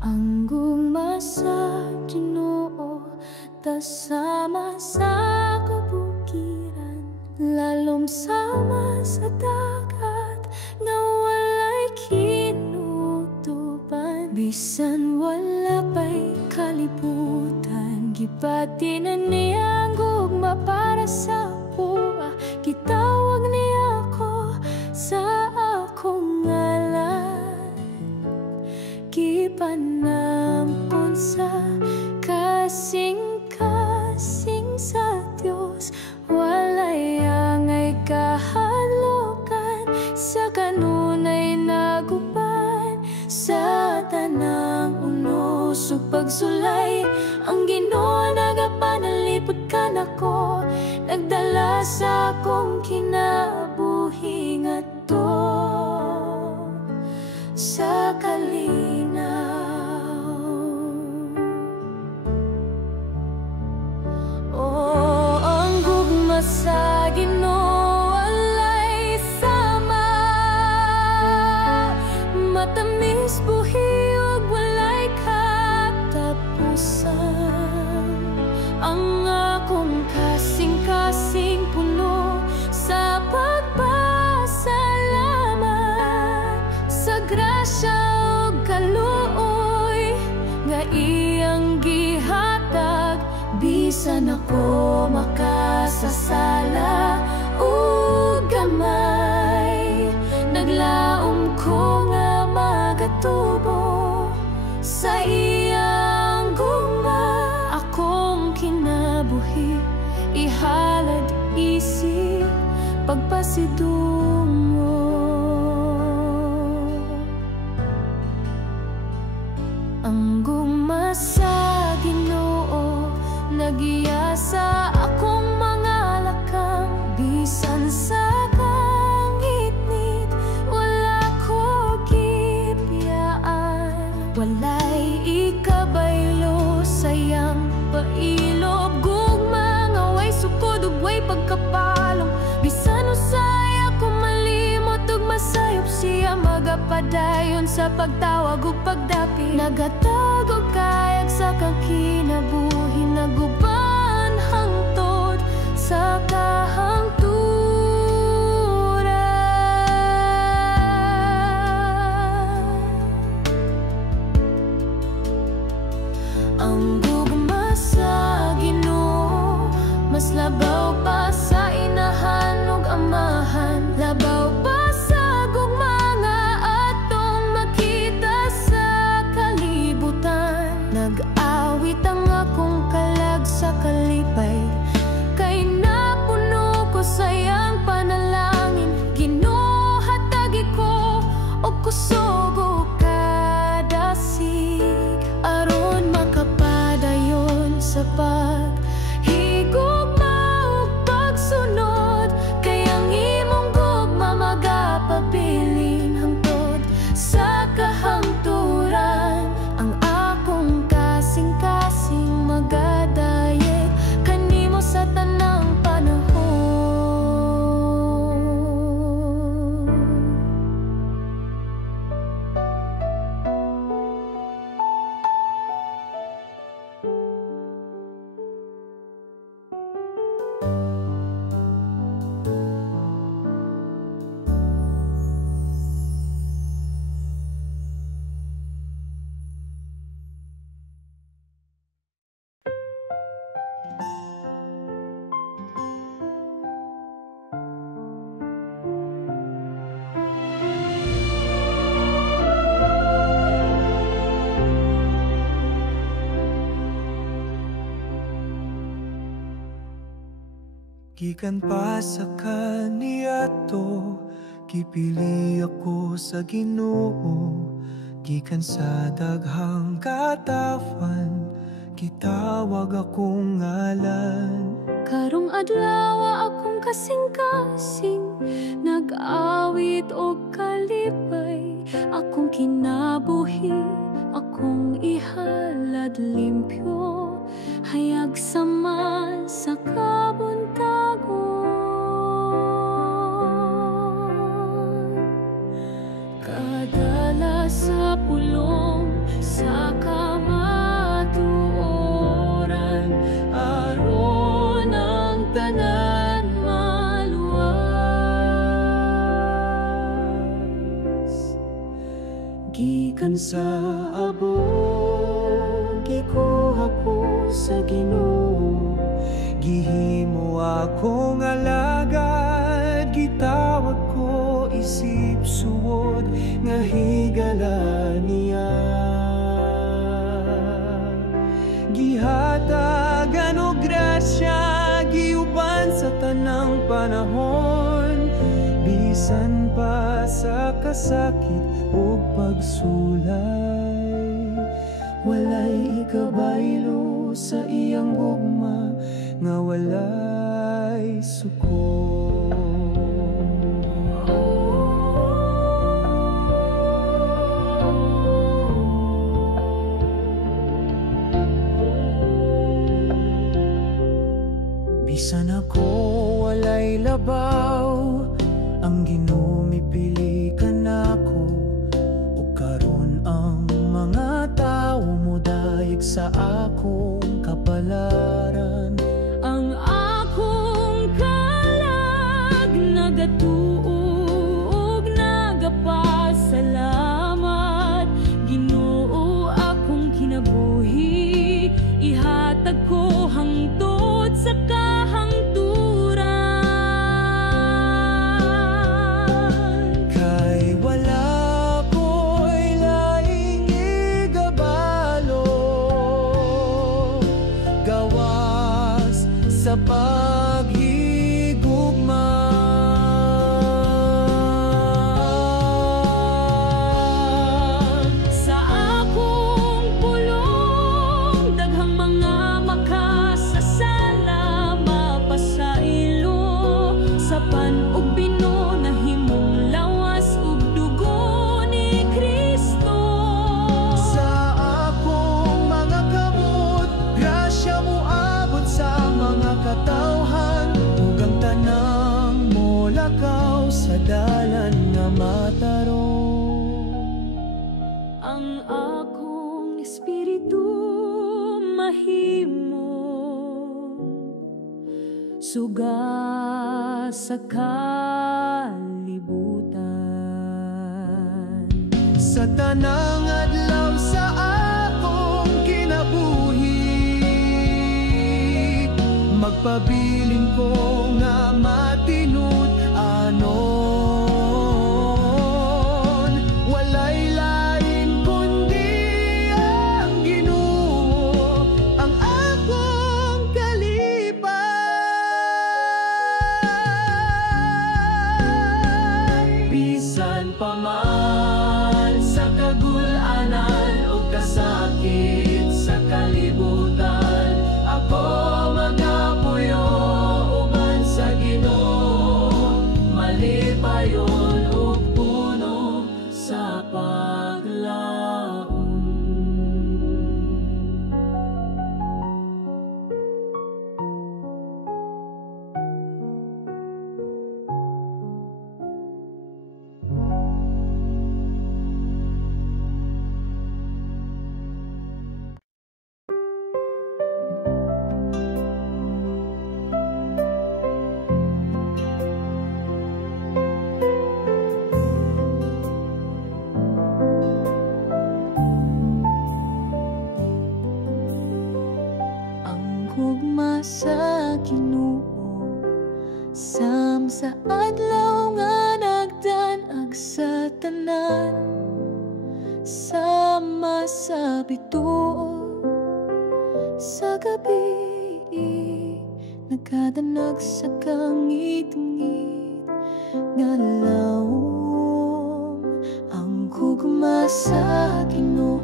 Ang gugma sa Ginoo tasama sa kabukiran, lalom sama sa dagat nga walay kinutuban. Bisan wala pa'y kalibutan, gipati na niya ang gugma para sa buwa. Gitawag niya ako sa akong ngalan, gipanampun sa kasing-kasing sa Dios. Walay angay kahalokan, sa kanunay naguban. Sa tanang unos ug pagsulay, ang Ginoo nagapanalipod ka nako, nagdala sa akong kinabuhi ngadto sa kalinaw. Oh, ang gugma sa Ginoo walay sama, matamis buhi ug walay katapusan. Ang akong kasing-kasing puno sa pagpasalamat sa grasya ug kaluoy nga iyang gihatag. Bisan ako makasasala ug gamay, naglaom ko nga magatubo sa iyang gugma. Akong kinabuhi ihalad isip pagpasidungo. Ang gugma sa Ginoo nagiya sa akong mga lakang. Bisan sa kangitnit wala ko gipiyaan, walay ikabaylo sayang pailob. Gugma nga way sukod ug way pagkapalong, bisan usay ako malimot ug masayop siya magapadayon sa pagtawag ug pagdapi. Nagatag og kayag sa kang kinabuhi, naguban hangtod sa kahangturan. Ang gugma sa Ginoo mas labaw pa sa inahan ug amahan, labaw pa sa gugma nga atong makita sa kalibutan. Nag-awit ang akong kalag sa kalipay, kay napuno ko sayang panalangin. Ginoo hatagi ko og kusog ug kadasig, aron makapadayon sa paghigugma ug pagsunod. Kay ang imong gugma magapabilin hangtod sa kahangturan. Ang akong kasing-kasing magadayeg kanimo sa tanang panahon. Gikan pa sa kaniadto, gipili ako sa Ginoo. Gikan sa daghang katawan, gitawag akong ngalan. Karong adlaw akong kasing-kasing, nag-awit og kalipay. Akong kinabuhi, akong ihalad limpyo, hayag sama sa kabuntagon. Kadala sa pulong sa kamatuoran, aron ang tanan maluwas. Gikan sa abog, gikuha ko sa Ginoo, gihimo akong alagad, gitawag ko isip suwod nga higala niya. Gihatagan og grasya, giuban sa tanang panahon, bisan pa sa kasakit ug pagsulay. Walay ikabaylo sa iyang gugma, nga walay suko. Bisan ako walay labaw, ang Ginoo mipili ka nako, ug karon ang mga tawo mo dayeg sa akong kapalaran. Ang akong kalag nagatuo ug nagapasalamat, Ginoo akong kinabuhi, ihatag ko hangtod sa kahangturan. Kay wala ko'y laing igabalo, gawas sa paghigugma. Sa akong pulong, daghang mga makasasala, mapasailo sa pan-ug bino, nahimong lawas ug dugo ni Kristo. Sa akong mga kamot, grasya mo abot sa mga katawhan, ug ang tanang mo lakaw sa dalan nga matarong. Ang akong espiritu mahimong suga sa kalibutan. Sa tanang adlaw sa akong kinabuhi, magpabilin ko nga matinud anon. Walay lain kundi ang Ginoo, ang akong kalipay. Bisan pa man sa kagul-anan o kasakit sa kalibutan, ako magapuyo uban sa Ginoo, malipayon ug puno sa paglaom. Gugma sa Ginoo, sam sa adlaw nga nagdanag sa tanan, sama sa bituo sa gabi, nagkadanag sa kangit-ngit nga lawom. Ang gugma sa Ginoo,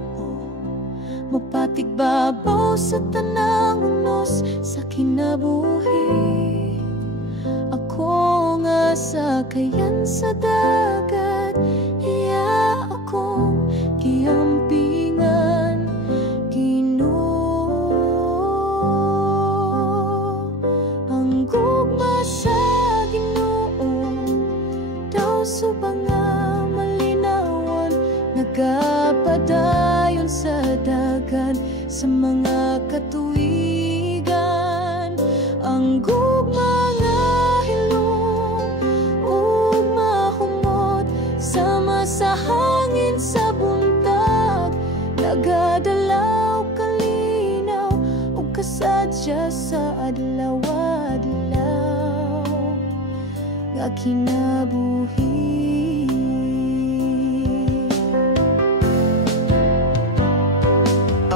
mapatigbabaw sa tanang unos sa kinabuhi. Ako nga sakayan sa dagat, iya akong giampingan, Ginoo. Ang gugma sa Ginoo daw subang nga malinawan, nagapadayon sa sa mga katuigan. Ang gugma nga hilong ug mahumot, sama sa hangin sa buntag, nagadalaw kalinaw ug kasadya sa adlaw-adlaw nga kinabuhi.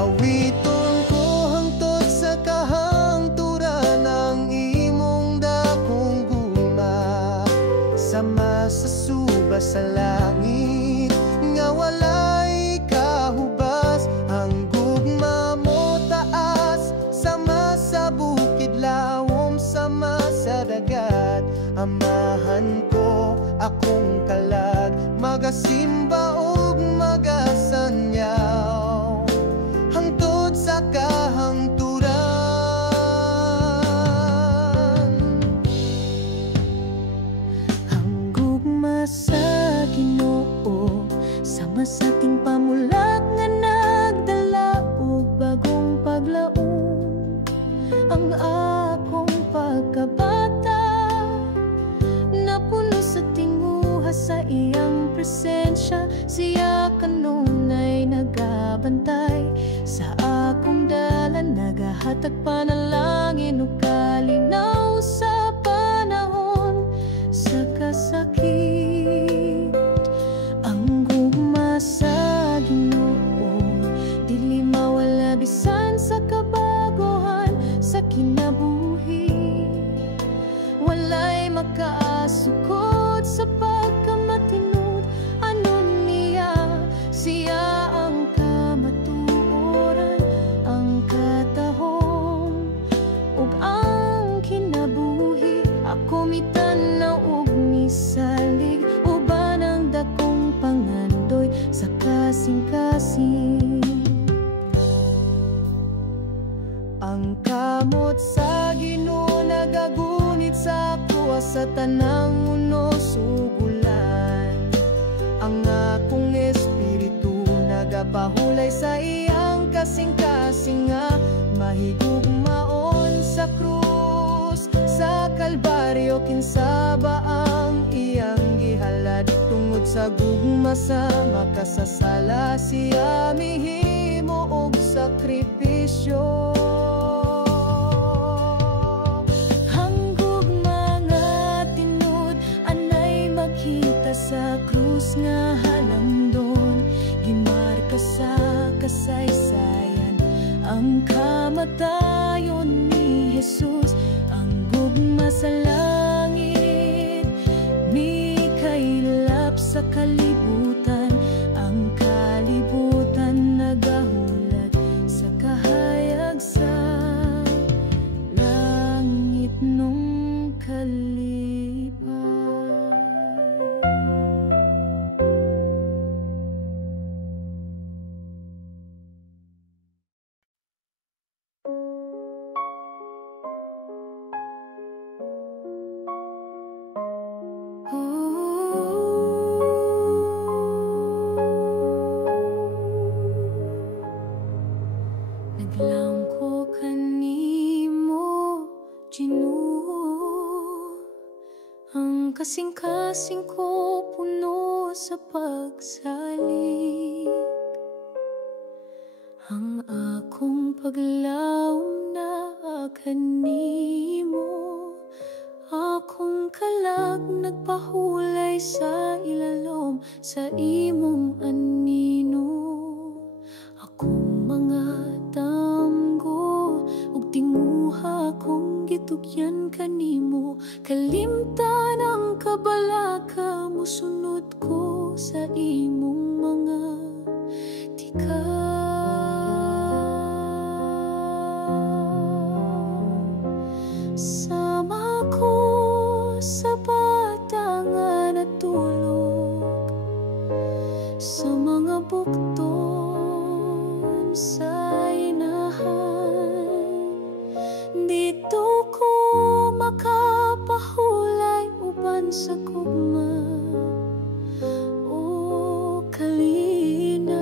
Awiton ko hangtod sa kahangturan ang imong dakong gugma, sama sa suba sa langit nga walay kahubas. Ang gugma mo taas, sama sa bukid lawom, sama sa dagat. Amahan ko akong kalag, magasimba ug magasanyaw hangtod sa kahangturan. Ang gugma sa Ginoo, sama sa ating pamulat nga nagdala og bagong paglaom. Ang akong pagkabata napuno sa tinguha sa iyang presensya. Siya kanunay nagabantay sa akong dalan, nagahatag panalangin ug kalinaw sa panahon sa kasakit. Ang gugma sa Ginoo dili mawala bisan sa kabaguhan sa kinabuhi. Walay makaasukod sa pagkamatinud, anon niya siya ang kamatuoran, ang katahom ug ang kinabuhi. Ako mitanaw ug misalig, uban ang dakong pangandoy sa kasing-kasing. Ang kamot sa Ginoo nagagunit sa ako sa tanang uno sugulan. Ang akong espiritu nagapahulay sa iyang kasing-kasing nga mahigugmaon sa krus. Sa Kalbaryo kinsaba ang iyang gihalad, tungod sa gugma sa makasasala siya mihimo og sakripisyo. Sa krus nga halamdon, gimarka sa kasaysayan ang kamatayon ni Jesus. Ang gugma sa langit, mikailap sa kalibutan. Ang kalibutan nagahulat sa kahayag sa langit nung kalipan. Naglangko kanimo, Ginoo, ang kasing-kasing ko puno sa pagsalik. Ang akong paglaom na kanimo, akong kalag nagpahulay sa ilalom sa imong anino. Akong mga damgo ug tinguha kong gitugyan kanimo, kalimtan ang kabalaka mo, sunod ko sa imong mga tikas. Sama ko sa bata nga natulog sa mga bukton sa inahan. Dito ko makapahulay uban sa gugma o kalinaw.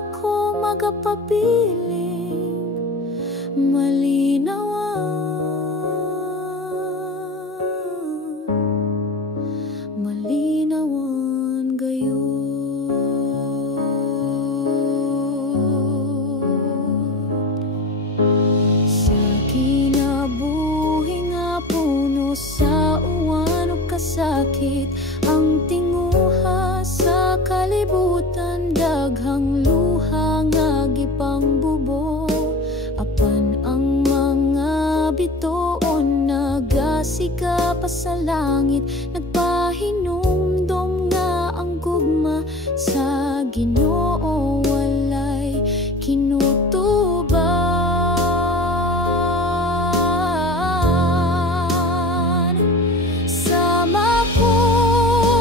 ako magapabiling malinawan gayon. Sa kinabuhi nga puno sa uwan o kasakit, ang tinguha sa kalibutan, daghang luha nga gipang bubo. Apan ang mga bituon nagasiga pa sa langit, nagpahinumdom nga ang gugma sa Ginoo walay kinutuban. Sama ko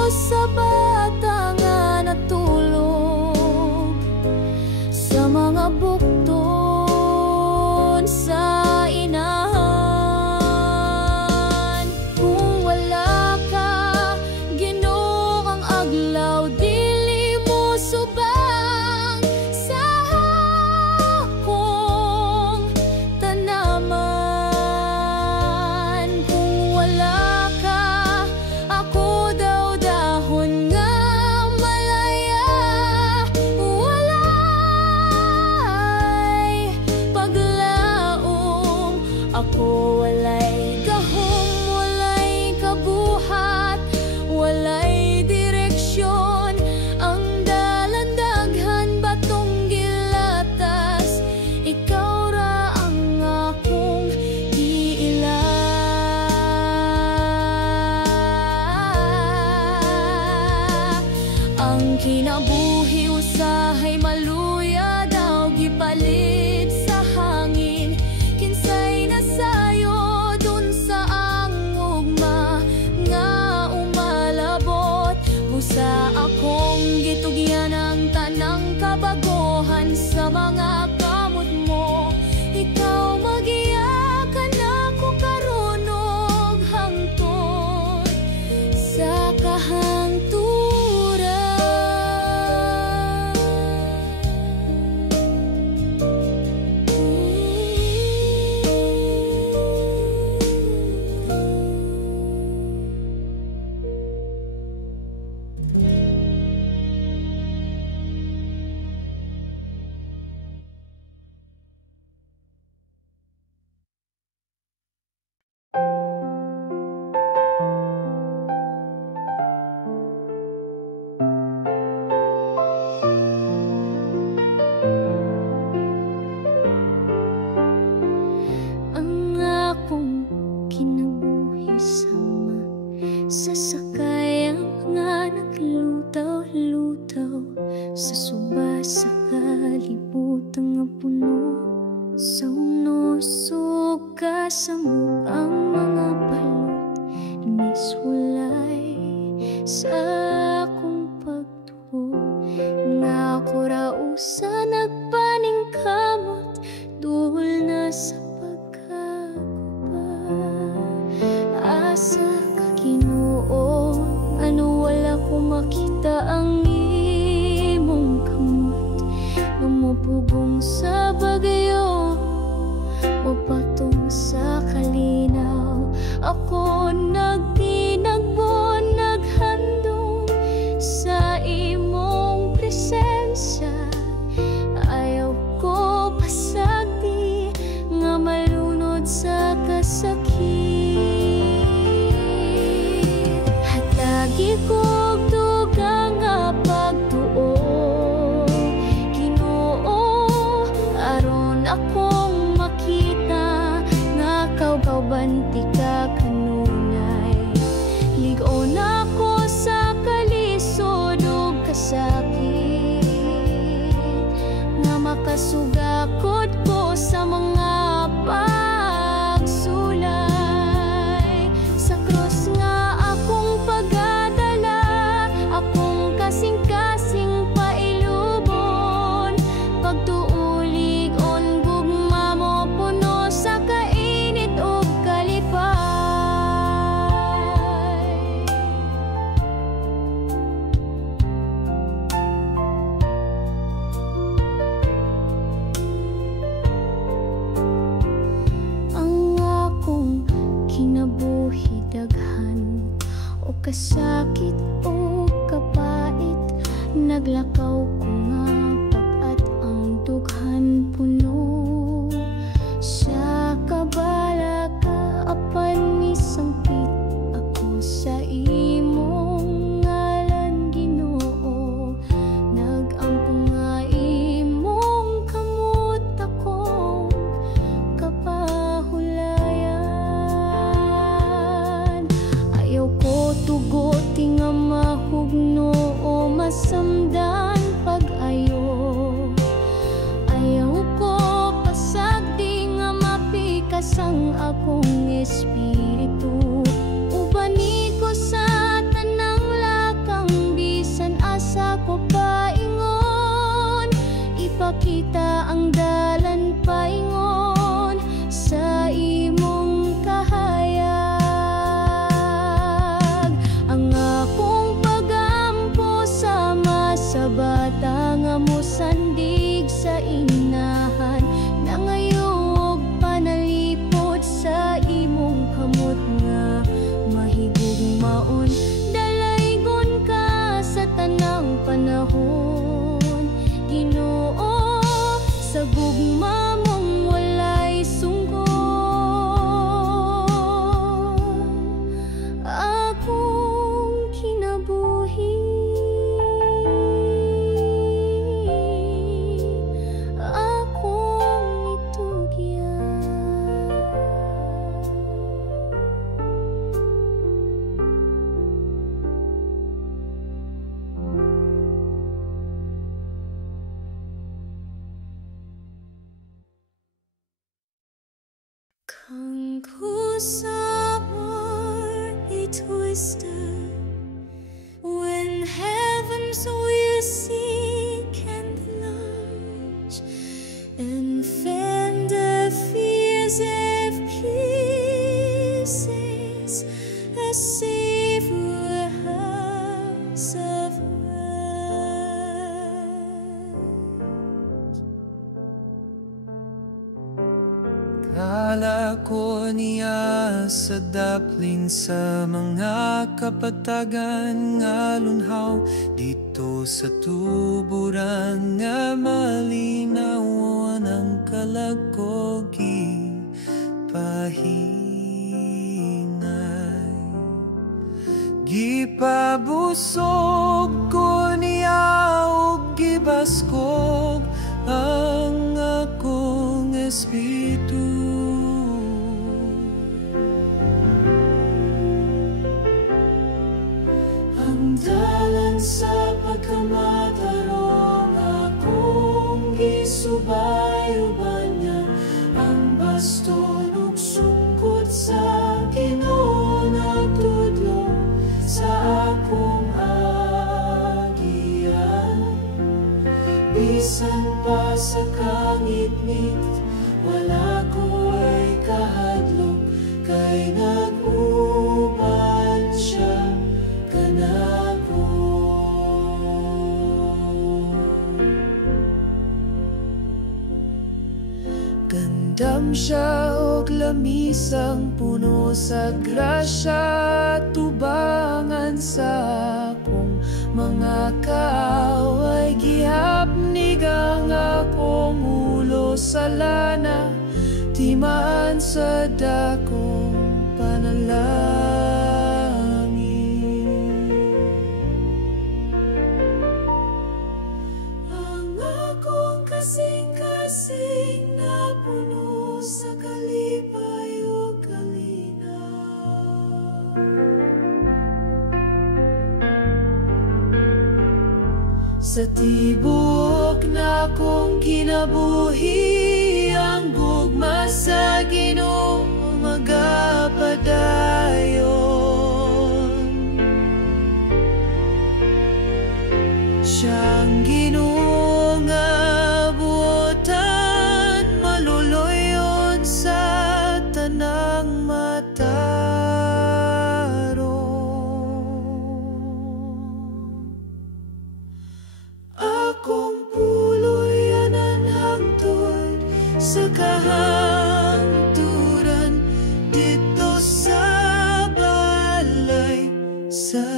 sa bata nga natulog sa mga bukton sa inahan. Kung wala ka, Ginoo, ang aglaw dili mo subang sa akong tanaman. Kung wala ka, ako daw dahon nga malaya, walay paglaom. Ako walay gahom, walay kabuhat, walay direksyon. Ang dalandaghan batong gilatas, ikaw ra ang akong giila. Ang kinabuhi usahay maluya daw gipalit sa hangin. Kinsay nasayo dun sa ang ugma nga umalabot. Busa akong gitugyan ang tanang kabaguhan sa mga kamot mo. Ikaw magiyakan ako karunog hangtod sa kahangturan. Ang akong kinabuhi sama sa sakayan nga naglutaw-lutaw sa suba sa kalibutan nga puno sa unosog ka sa ang mga balot inis walay sa akong pagtuo. Nga ako ra usa nagpaningkamot duol na sa pagkaguba. Asa ka Ginoo, ano wala ko makita ang imong kamot nga mapugong sa bagayo, mapatong sa kalinaw. Ako nagtinagbo, naghandong sa imong presensya. Ayaw ko pasagdi nga malunod sa kasakit. Hatagi ko dugang nga pagtuo, Ginoo, aron akong makita nga kaubanti ka kanunay. Ligon ako sa kalisod ug kasakit, nga makasugakod ko sa mga pagsulay. Sa krus nga akong pagadala, akong kasing-kasing pailubon. Pagtuulig on gugma mo puno sa kainit ug kalipay. kasakit o kapait, naglakaw ko nga pag-at ang dughan puno. Sa kabala ka apan misangpit ako sa imong ngalan, Ginoo. Nagampo nga imong kamot akong kapahulayan. Ayaw ko tuguti nga mahugno o masamdan pag-ayo. Ayaw ko pasagdi nga mapikas ang akong espiritu. Ubani ko sa tanang lakang bisan asa ko paingon. Ipakita ang dalan paingon sa imong kahayag. Ang akong pagampo sama sa bata nga mosandig sa inahan. Nangayog panalipod sa imong kamot nga mahigugmaon. Dalaygon ka sa tanang panahon, Ginoo, sa gugma mong walay sungkon. Akong kinabuhi, akong itugyan. Kung kusapar itwisted, when heavens will seek and launch, and fan the fears of pieces, a savior house of rest. Kala ko niya sa daplin sa mga kapatagan nga lunhaw dito sa tuburan nga malinawan ang kalakogi pahingay. Gipabusog ko niya og gibaskog ang akong espiritu. Ang dalan sa pagkamatarong akong gisubay-uban niya. Ang baston ug sungkot sa Ginoo nagtudlo sa akong agian. Bisan pa sa kangit-ngit, wala ko ay kahadlok, kay nag-uban siya kanako. Gandam siya og lamisang puno sa grasya, tubangan sa akong mga kaaway. Gihapnig ang akong ulo sa lana, timaan sa dakong panalangin. Ang akong kasing-kasing na puno sa kalipay o kalinaw. Sa tibok na kong kinabuhi, ang gugma sa Ginoo magapadayon. Siyang Ginoo nga buotan, maluluyon sa tanang matarong. Akong puloy-anan hangtod sa kahangturan dito sa balay sa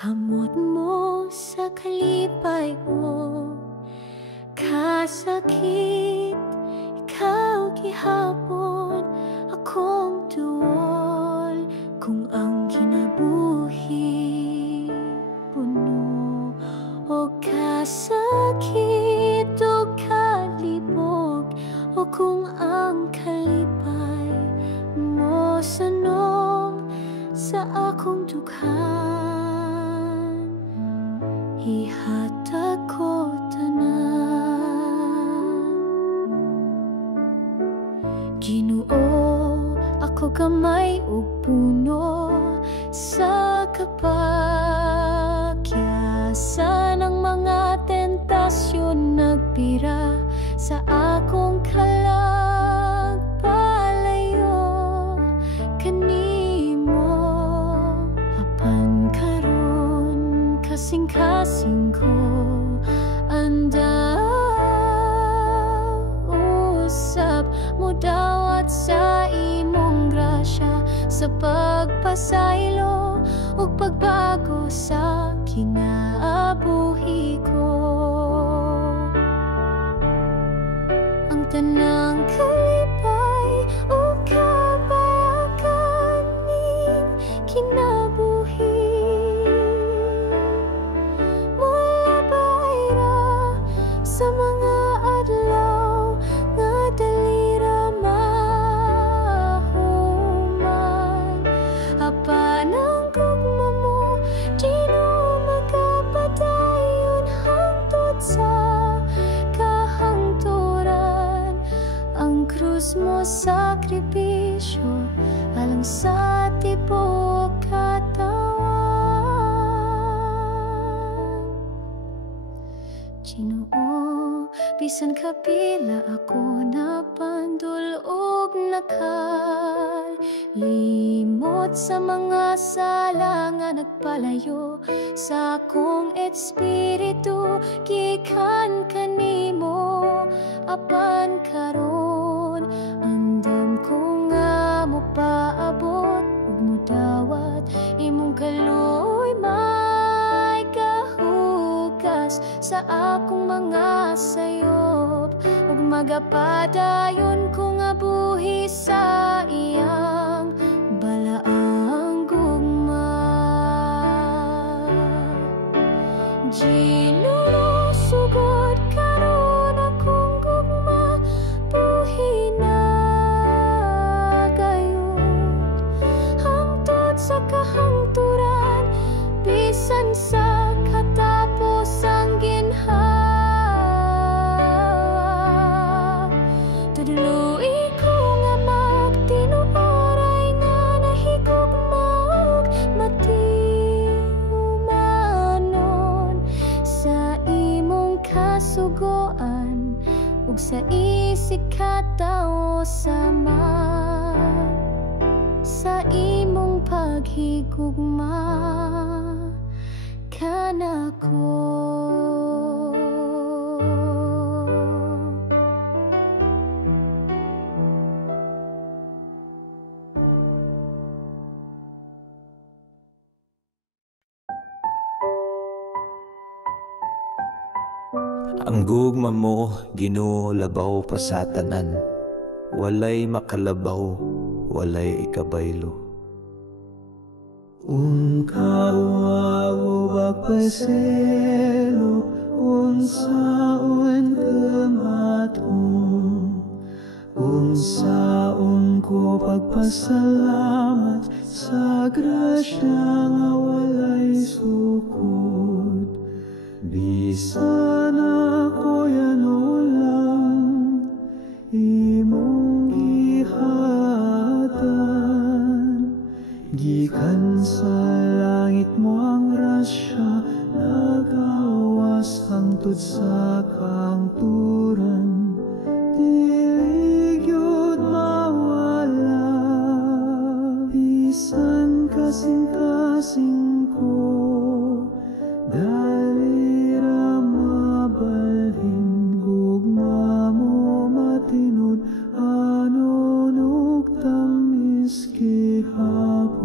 Kamot mo sa kalipay o kasakit. Ikaw gihapon akong tuol, kung ang kinabuhi puno o kasakit o kalibog, o kung ang kalipay mo sanom sa akong dughan, ihatag ko tanan. Ginoo, ako gamay ug puno sa kapakyasan, ang mga tentasyon nagpira sa akong kalagpalayo kanimo. Apan karon kasing-kasing ko anda usab mo dawat sa imong grasya, sa pagpasaylo ug pagbago sa kinabuhi ko. Ang tanang kalipay o kabayakan ning kinabuhi mula bayra sa mga adlaw nga dalira mahuman. Apan ang gugma mo di no magapadayon hangtod sa kahangturan. Ang krus mo sakripisyo alang sa tibuok katawan. Ginoo, bisan kapila ako napandul ug nakalimot sa mga sala nga nagpalayo sa akong espiritu gikan kanimo. Apan karon andam ko nga mo paabot ug mudawat imong kaluoy may kahugas sa akong mga sayop, ug magapadayon ko nga buhi sa iyang balaang gugma. Ginoo, sugod karon akong gugma buhi na gayud hangtod sa kahangturan, bisan sa katapos ang ginhawa. Tudluy ko nga magtinuoray nga nahigugma ug matiumanon sa imong kasugoan ug sa isig katao sama sa imong paghigugma kanako. Ang gugma mo, Ginoo, labaw pa sa tanan. Walay makalabaw, walay ikabaylo. Kawaw pagpaselo unsaon kamaton, unsaon ko pagpasalamat sa grasya nga walay sukod. Bisan ako yan ulang imong gihatan, gikan sa langit mo ang grasya, nagawas hangtod sa kangturan. Dili gyud mawala, bisan kasing-kasing ko, dalira mabalhin gugma mo matinud anon ug tamis gihapon.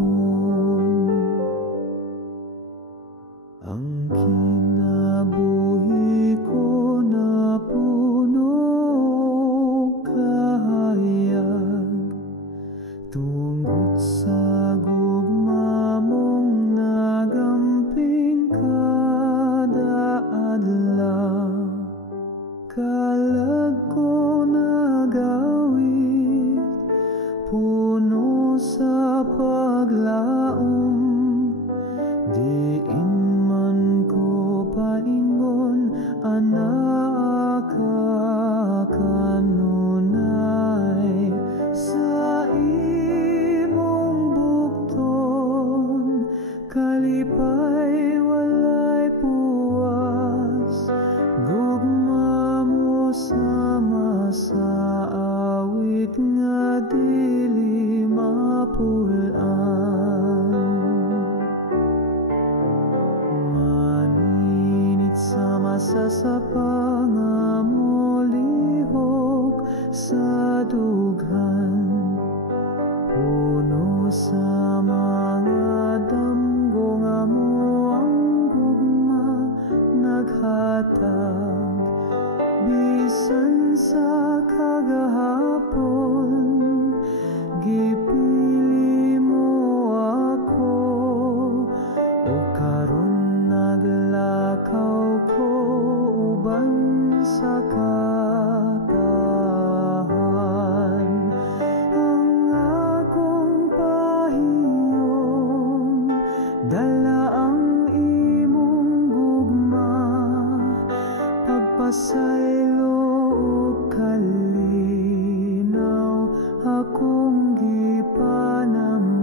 maglaom, diin man ko paingon anaka kanunay sa imong bukton, kalipay walay puwas, gugma mo sama sa awit nga dili mapulaan. Maninit sama sa sapa nga molihok sa dughan, puno sa mga damgo nga mo ang gugma naghatag. Bisan sa kagahapon, gipili mo ako, o karon naglakaw ko uban sa katahan. Ang akong pahiyong dala ang imong gugma, pagpasaylo o kalinaw akong gipanamkon.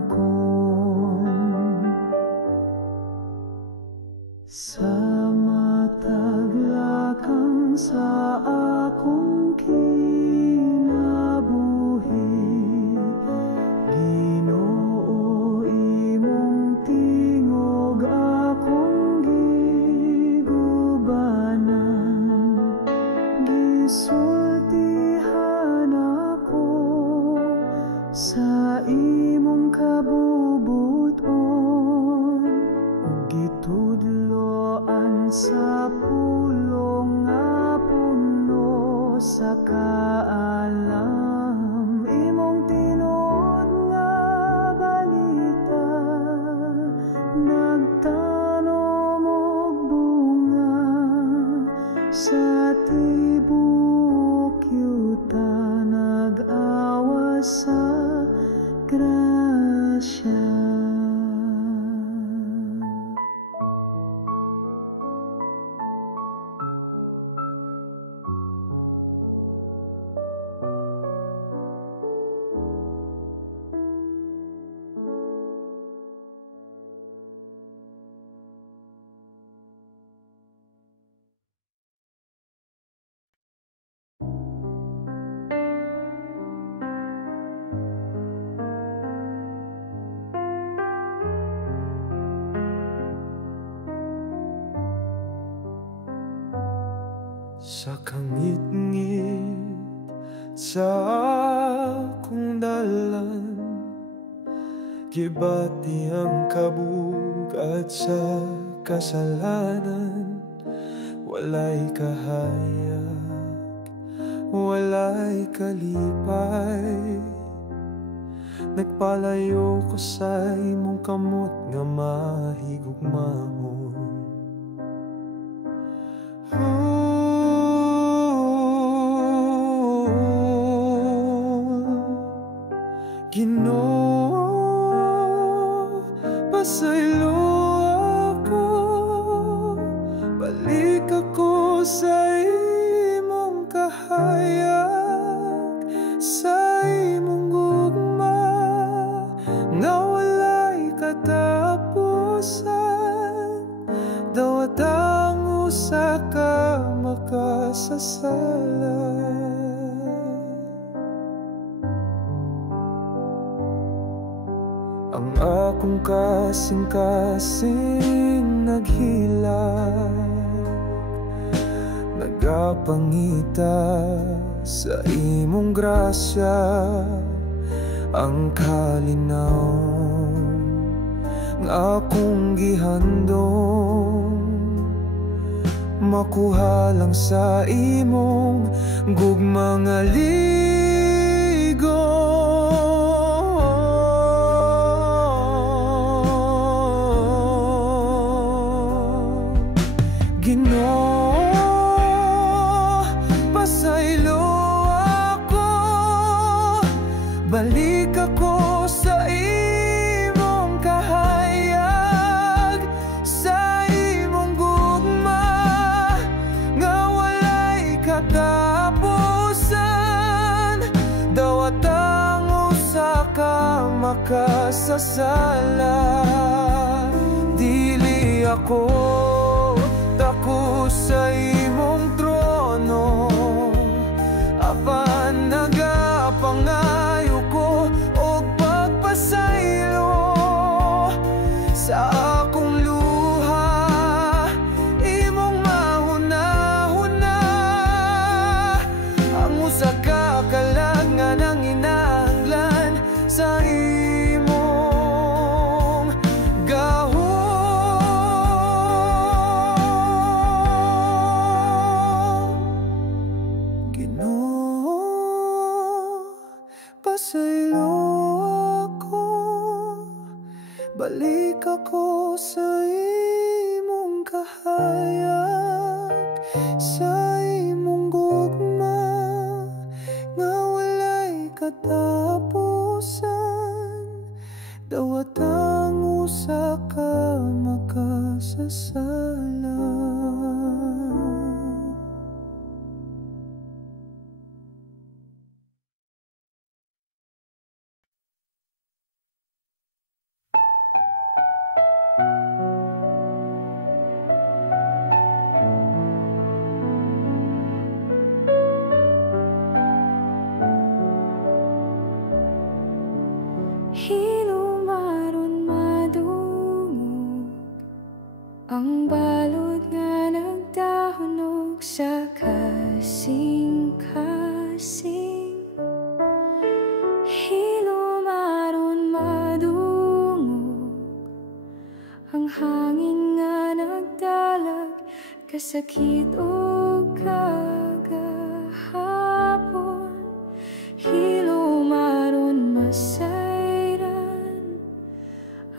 Sa mataglakang sa akong kinabuhi, Ginoo imong tingog akong gigubanan. Gisultihan ako sa imong kabubuton, ug gitudloan sa pulong nga puno sa kaalam. Imong tinuod nga balita, nagtanom og bunga sa tibok yuta, nag-awa sa grasya. Sa kangit-ngit sa akong dalan, gibati ang kabug at sa kasalanan. Walay kahayag, walay kalipay, nagpalayo ko sa imong kamot nga mahigugmahon. Ginoo, pasaylo ako, balik ako sa imong kahayag, sa imong gugma nga walay katapusan. Dawat ang usa ka makasasala. Ang akong kasing-kasing naghilag, nagapangita sa imong grasya. Ang kalinaw nga akong gihandong, makuha lang sa imong gugma nga ligo. Ginoo, pasaylo ako, balik ako sa imong sa sala. Dili ako tako sa imong trono, apan nagapangayo ko og pagpasaylo sa akong luha. Imong mahuna-huna ang usa ka kalangan ang inahanglan sa imong gahom. Ginoo, pasaylo ako, balik ako sa imong kahayag, sa imong gugma nga walay katapusan. Dawat ang usa ka makasasala. Hilumaron madungog ang balod nga nagdahunog sa kasing-kasing. Hilumaron madungog ang hangin nga nagdalag, kasakit o kagahapon. Hilumaron masayran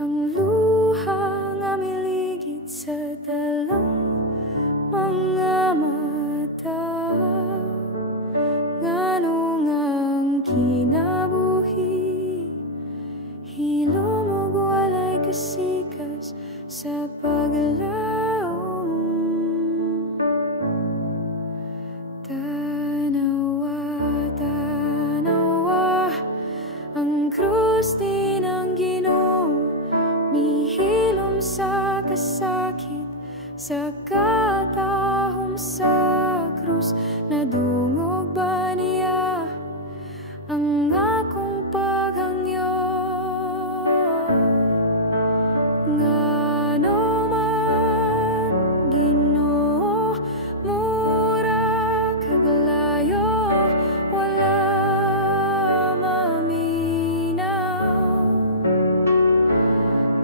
ang luha nga miligid sa dalang mga mata. Nganong ang kinabuhi hilumog walay kasikas sa paglaom. Tanawa, tanawa ang krus din ang Ginoo, mihilom sa kasakit, sa katahom sa krus. Nadungog ba niya ang akong paghangyo? Ngano man Ginoo, mura kaglayo, wala maminaw.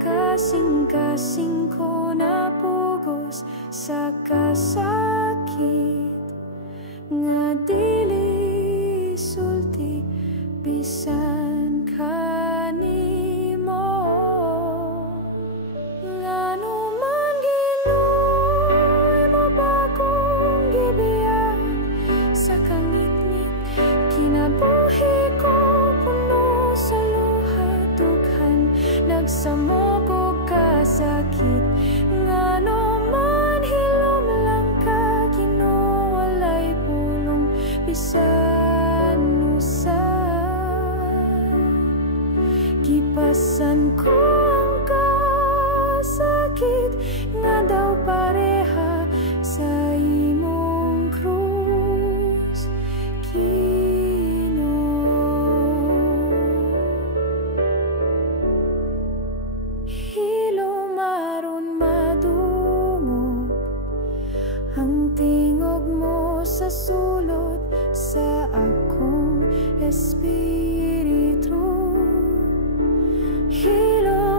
Kasing-kasing ko napugos sa kasakit, nga dili sulti bisan kanimo. Ngano man Ginoo, imo ba kong gibiyan sa kangit-ngit? Kinabuhi ko puno sa luha, dughan nagsamok og kasakit. Ngano man hilom lang ka Ginoo, walay pulong bisan usan. Gipasan ko ang kasakit nga daw pareha sa imong krus, Ginoo. Hilumaron madungog ang tingog mo sa sulod sa akong espiritu. Hilom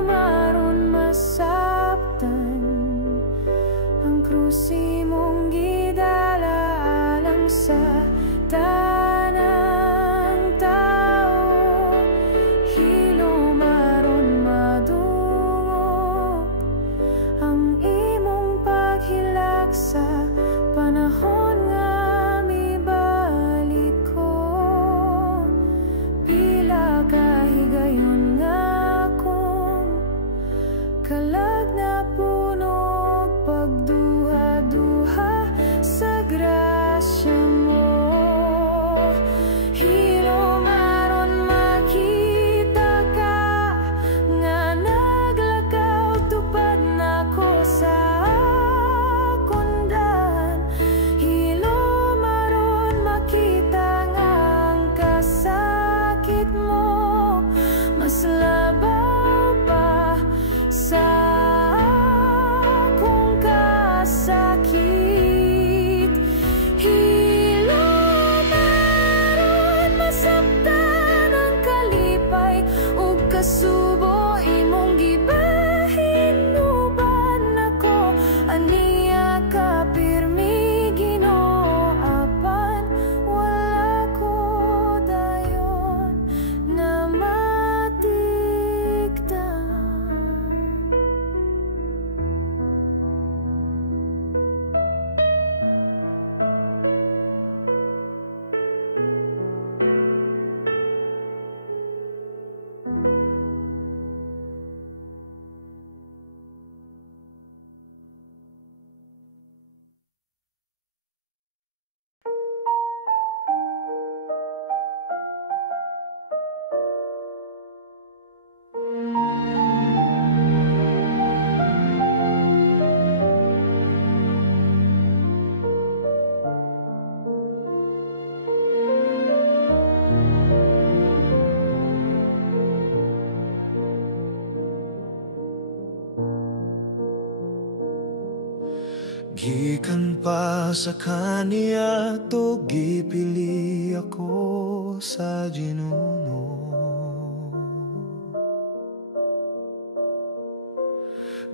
Gikan pa sa kaniya to gipili ako sa Ginuno.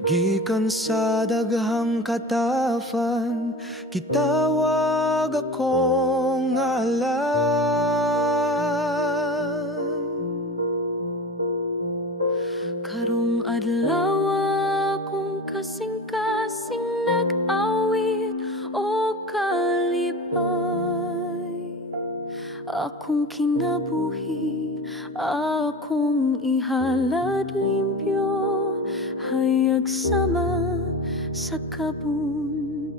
Gikan sa daghang katafan kitawag akong ngalan. Karong adlaw akong kasing-kasing nag-awit o kalipay. Akong kinabuhi, akong ihalad limpyo, hayag sama sa kabuntagon.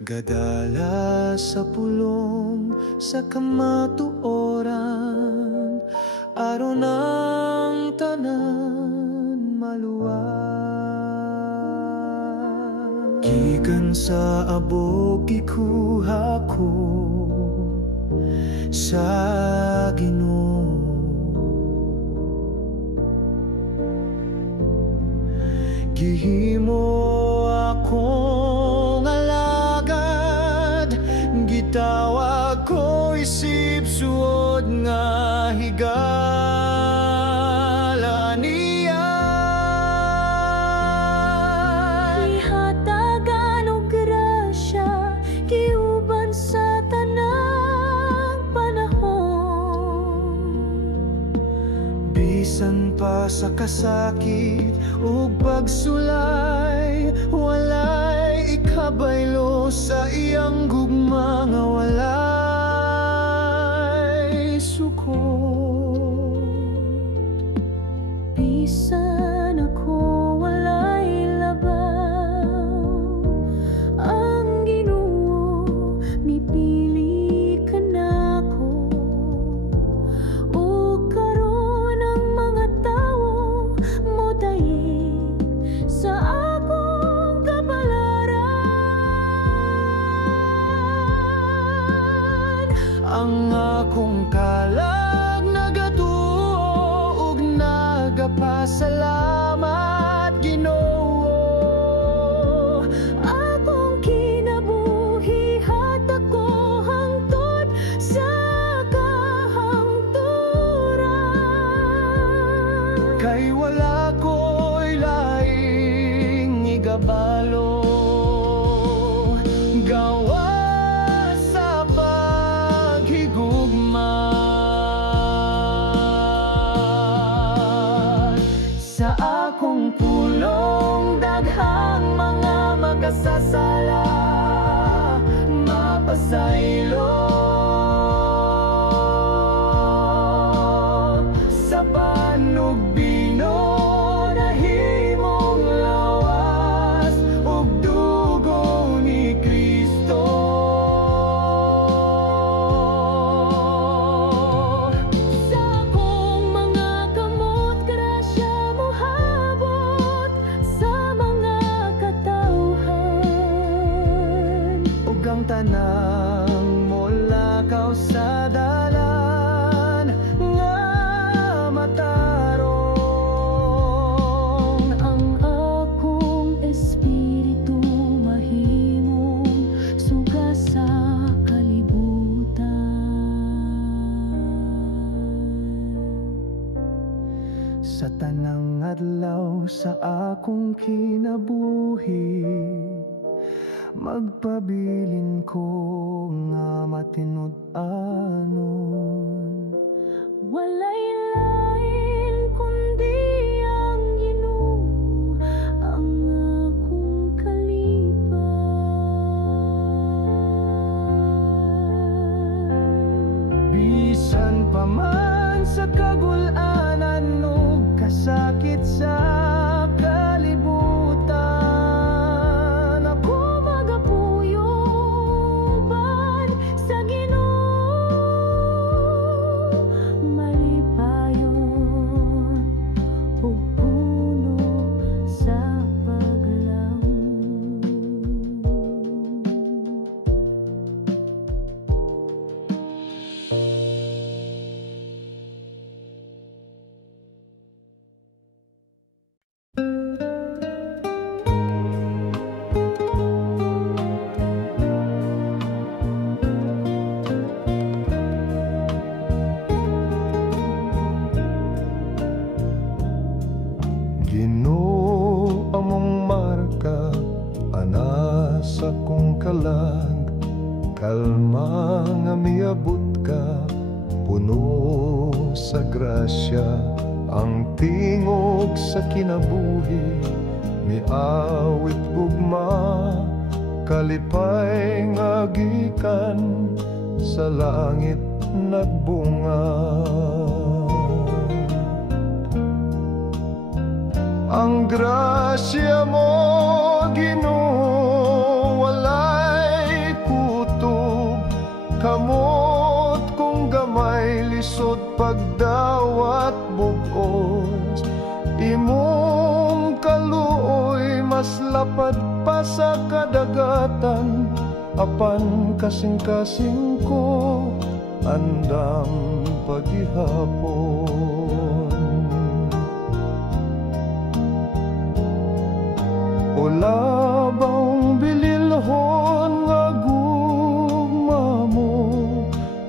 Gadala sa pulong sa kamatuoran, araw ng tanan maluwag. Gikan sa abog gikuha ko sa Ginoo. Gihimo akong alagad, gitawag ko isip suod nga higala niya. Ihatagan og grasya, giuban sa tanang panahon. Bisan pa sa kasakit ug pagsulay, walay ikabaylo sa iyang gugma nga walay sukod. Bisan ako walay labaw, ang Ginoo mipili ka nako. O karon ang mga tawo modaig sa akong kapalaran. Ang akong kalag nagatuo ug nagapasalamat, Ginoo. Akong kinabuhi hatag ko hangtod sa kahangturan. Kay wala ko'y laing igabalo, gawa sa paghigugma. Sa akong pulong daghang mga makasasala, mapasaylo sa panugbino, nahimong lawas ug dugo ni Kristo. Sa akong mga kamot, grasya mo habot sa mga katawhan. Ug ang tanang molakaw sa dalan nga matarong. Ang akong espiritu mahimong suga sa kalibutan. Sa tanang adlaw sa akong kinabuhi, magpabilin ko nga matinud-anon. Walay lain kundi ang Ginoo, ang akong kalipay. Bisan pa man sa kagul-anan ug kasakit sa Ginoo among marka ana sa kong kalag, kalma nga miabot ka, puno sa grasya. Ang tingog sa kinabuhi miawit gugma, kalipay nga gikan sa langit nagbunga. Ang grasya mo, Ginoo, walay kutob, kamot kung gamay lisod pagdawat bugos. Imong kaluoy mas lapad pa sa kadagatan, apan kasing-kasing ko andam paghihapon. O labang bililhon nga gugma mo,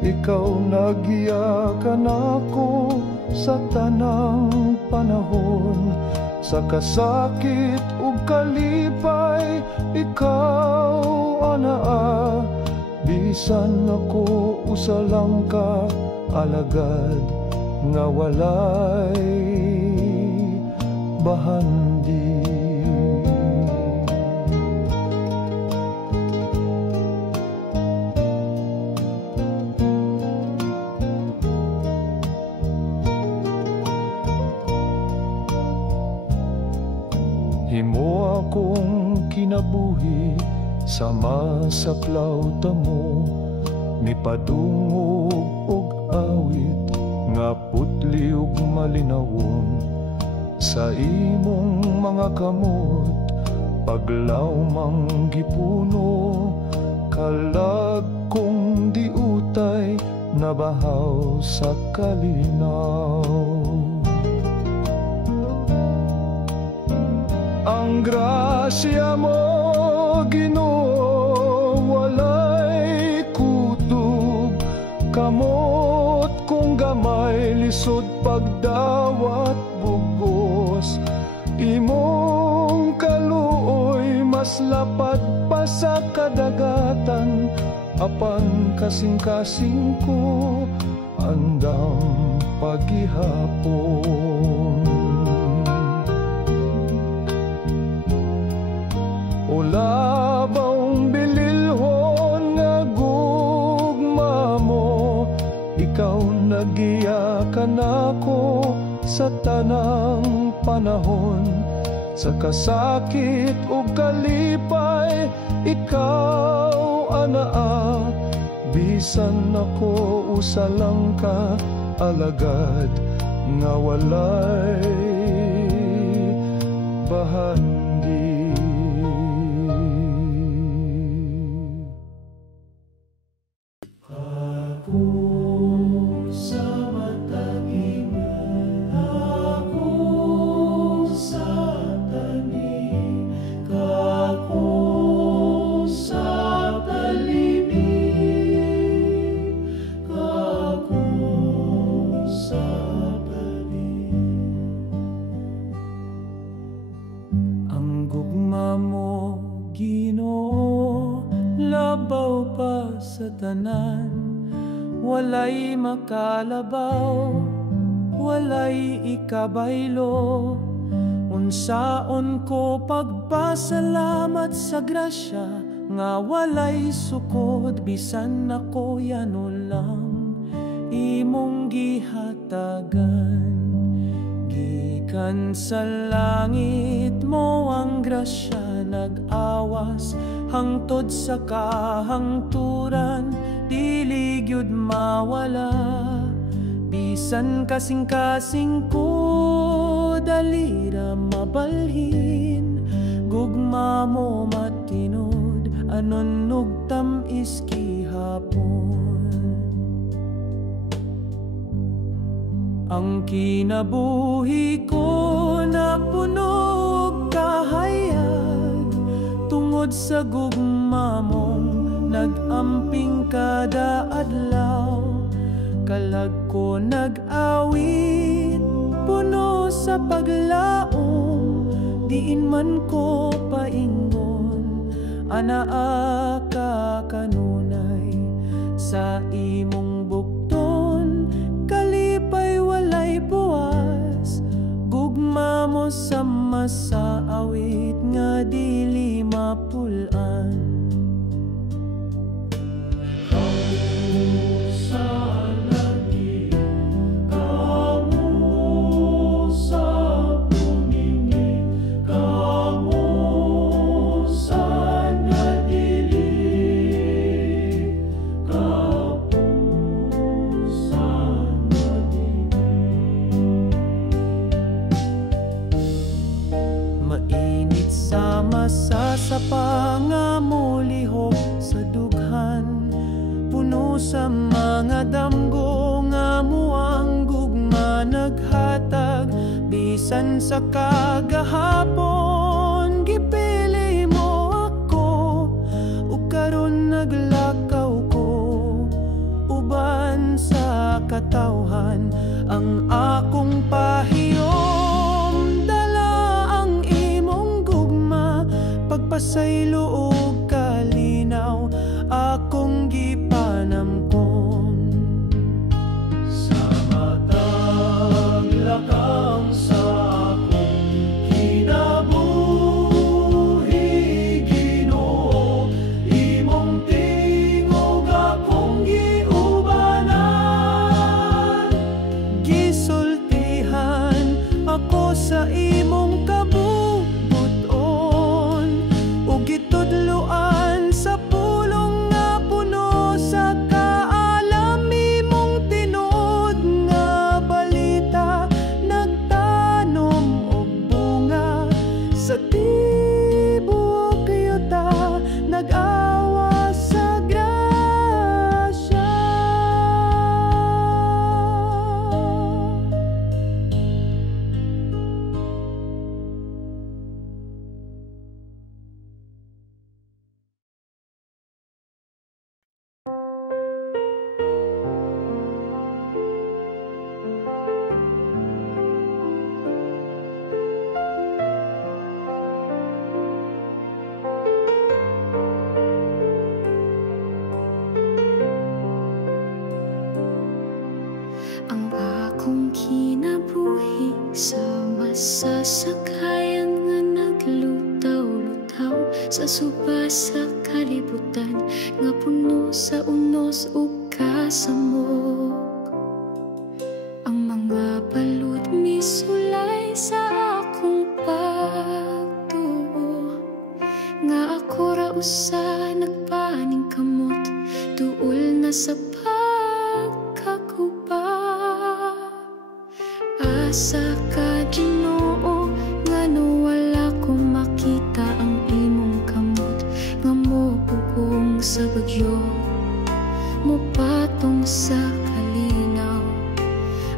ikaw nagyakan ako sa tanang panahon. Sa kasakit ug kalipay, ikaw anaa, bisan ako usa lang ka alagad nga walay bahandi. Himo akong kinabuhi sama sa plauta mo, mipadungog og awit nga putli ug malinawon. Sa imong mga kamot paglawmang gipuno, kalag kong diutay nabahaw sa kalinaw. Ang grasya mo, Ginoo, walay kutob, kamot kung gamay lisod pagdawat bugos. Imong kaluoy mas lapad pa sa kadagatan, apan kasing-kasing ko andam paghihapon. O labang bililhon nga gugma mo, ikaw nagyakan ako sa tanang panahon. Sa kasakit ug kalipay, ikaw anaa, bisan ako usa lang ka alagad nga walay bahandi. Tanan, walay makalabaw, walay ikabaylo. Unsaon ko pagpasalamat sa grasya nga walay sukod, bisan ako yano lang imong gihatagan. Gikan sa langit mo ang grasya nag-awas, hangtod sa kahangturan dili gyud mawala. Bisan kasing-kasing ko dalira mabalhin, gugma mo matinod anon nugtam iski hapon. Ang kinabuhi ko napunog kahayag, tungod sa gugma mong nag-amping kada adlaw. Kalag ko nag-awit, puno sa paglaom, diin man ko paingon, anaa ka kanunay sa imong bukton, kalipay walay buwas, gugma mo sama sa awit nga dili mapulan. Mainit sama sa pangamulihok sa dughan, puno sa mga damgo nga muang gugma naghatag, bisan sa kagahapon gipili mo ako, ug karon naglakaw ko uban sa katawhan ang akong pahiyom. Pagpasaylo og kalinaw akong gipanamkon, sa matag lakang sa akong kinabuhi, Ginoo, imong tingog akong giubanan, gisultihan ako sa imong gitudloan sa pulong nga puno sa kaalam, imong tinuod nga balita nagtanom og bunga sa tibuok yuta, nag-awa sa grasya. Ang akong kinabuhi sa masasakayan nga naglutaw-lutaw sa suba sa kalibutan nga puno sa unos ug kasamok. Ang mga balud misulay sa akong pagtuo, nga ako ra usa nagpaning kamot, tuol na sa asa ka Ginoo, nga wala ko makita ang imong kamot, nga mopugong sa bagyo, mopatong sa kalinaw.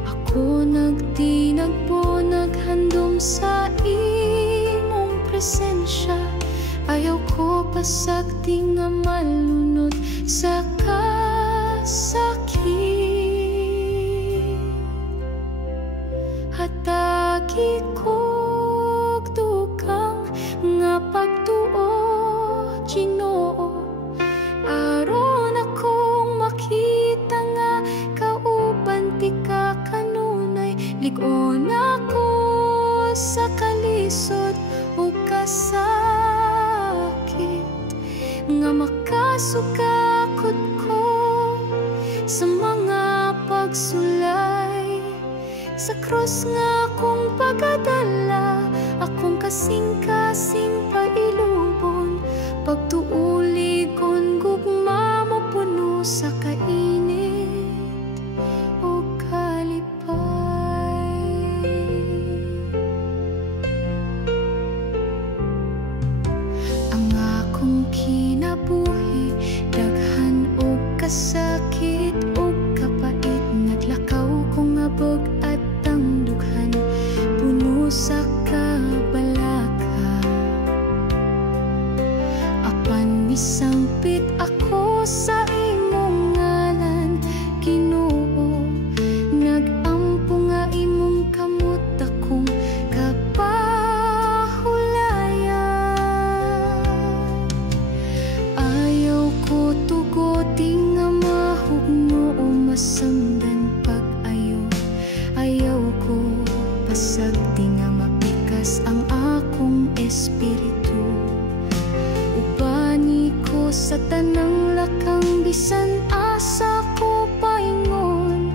Ako nagtinagpo, naghandom sa imong presensya, ayaw ko pasagdi nga malunod sa kasakit. Hatagi kog dugang nga pagtuo, Ginoo, aron akong makita nga kauban ti ka kanunay, lig-on ako sa kalisod o kasakit, nga makasugakod ko sa mga pagsulay. Sa krus nga akong pagadala, akong kasing-kasing pailubon, pagtuuligon gugma mo puno sa kainit o kalipay. Ang akong kinabuhi daghan o kasakit o kapait, naglakaw kong abog at tangdughan, puno sa kabalaka. Apan misampit ako sa imong ngalan, Ginoo, nag-ampo nga imong kamot akong kapahula. Asagdi nga mapikas ang akong espiritu. Ubani ko sa tanang lakang bisan asa ko paingon.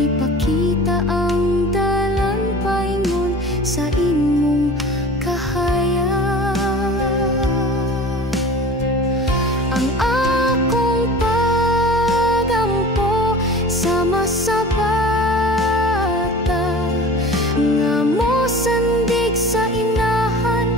Ipakita ang dalan paingon sa imong kahayag. Ang akong pagampo sama sa bata nga mo sandig sa inahan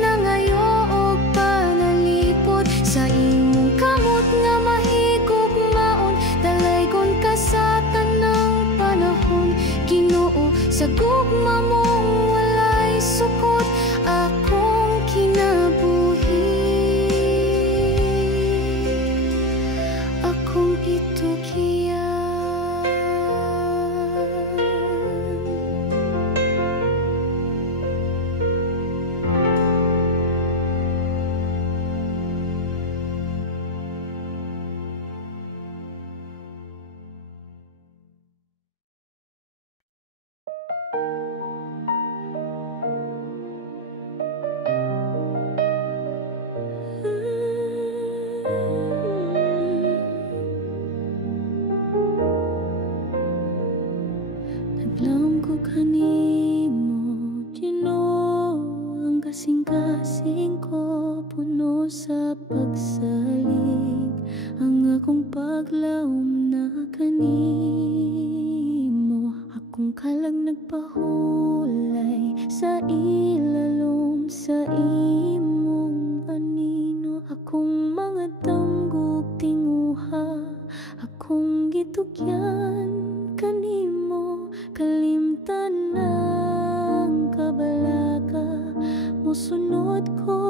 na ngayo og panalipod sa imong kamot nga mahigugmaon. Dalaygon ka sa tanang panahon, Ginoo, sa gugma mong walay sukot akong kinabuhi. Akong itugyan. Naglaom ko kanimo, Ginoo, ang kasing-kasing ko puno sa pagsalig. Ang akong paglaom na kanimo, akong kalag nagpahulay sa ilalom sa imong anino. Akong mga damgog tinguha, akong gitugyan kanimo. Kalimtan ng kabalaga, musunod ko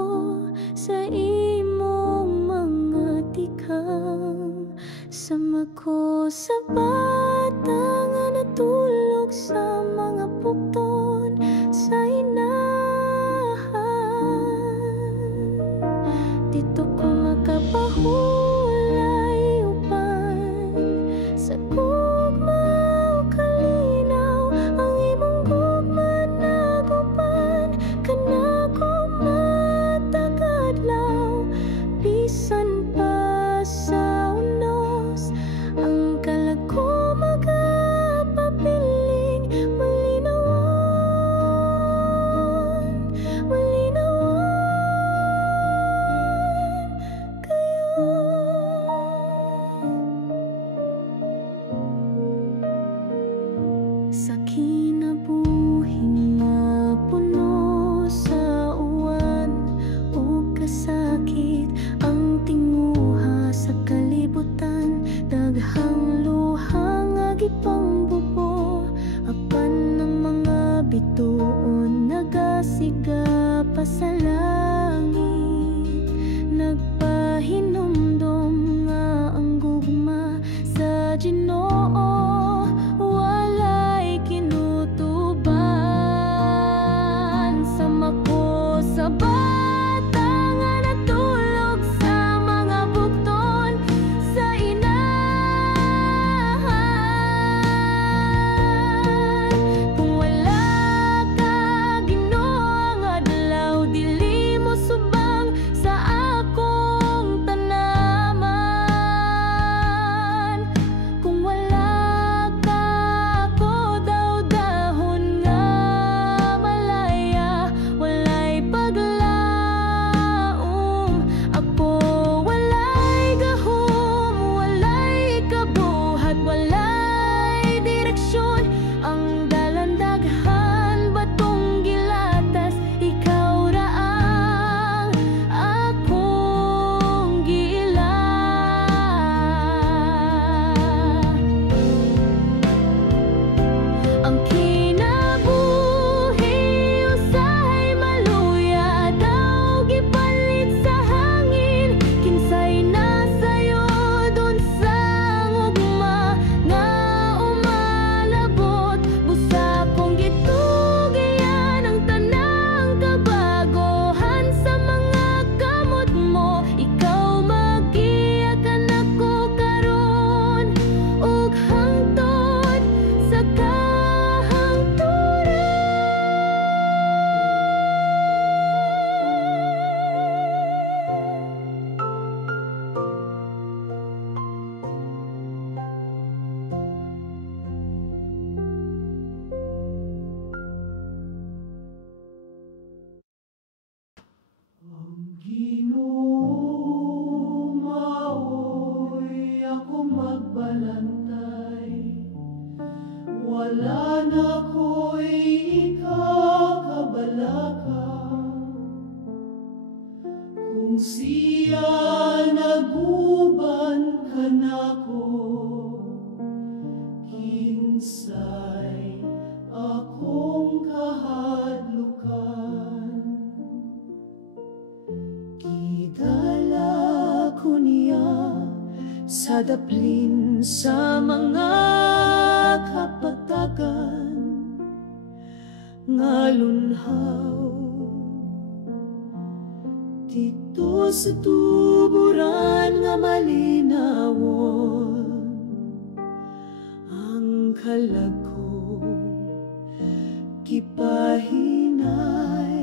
sa imong mga tikang. Sama ko sa bata nga natulog sa mga bukton sa inahan. Dito ko makapahulay upan sa gugma o kalinaw. Ang imong gugma nagupan kanako matagadlaw. Bisan pa sa unos ang kalag ko magapapiling. Malinawan, malinawan kayo. Sa kinabuhing nga puno sa uwan o kasakit, ang tinguha sa kalibutan. Daghang luha nga gipangbubo, apan ng mga bituon nagasiga pa sa langit. Nagpahinumdum nga ang gugma sa Ginoo walay kinutuban. Sama ko sa bata nga natulog sa mga bukton sa inahan. Kung wala ka, Ginoo, ang adlaw dili Ginoo, maoy ako magbalantay, wala na ko'y ikakabalaka. Kung siya naguban ka nako, kinsay akong kahadlukan. Gidala ko niya sa daplin sa mga kapatagan nga lunhaw. Dito sa tuburan nga malinawon, ang kalag ko kipahinay,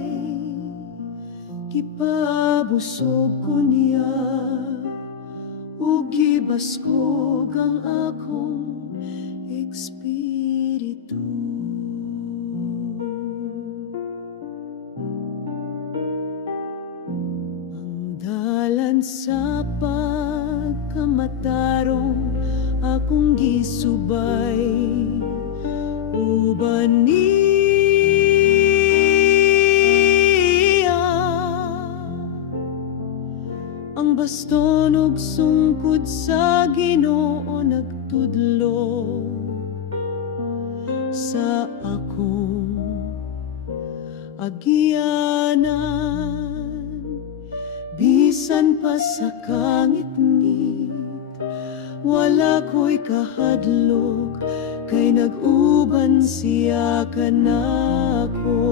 kipabusog ko niya, ug gibaskog ang akong espiritu. Dalan sa pagkamatarong akong gisubay, uban niya ang baston ug sungkod sa Ginoo nagtudlo sa akong agyanan. Bisan pa sa kangit-ngit, wala ko'y kahadlok, kay nag-uban siya kanako.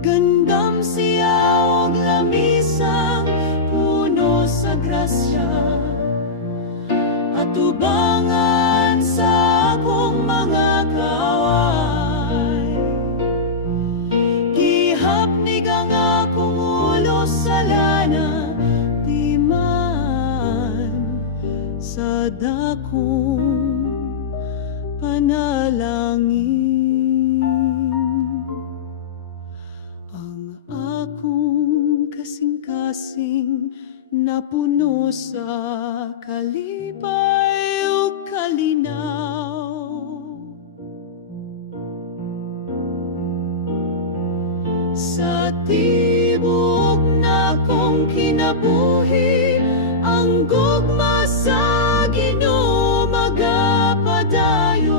Gandam siya og lamisang puno sa grasya, at ubangan sa akong mga kaway. Gihapnig ang akong ulo sa lana, di man sa dakong panalangin. Ang akong kasing-kasing napuno sa kalipay o kalinaw. Sa tibok na kong kinabuhi, ang gugma sa Ginoo magapadayo.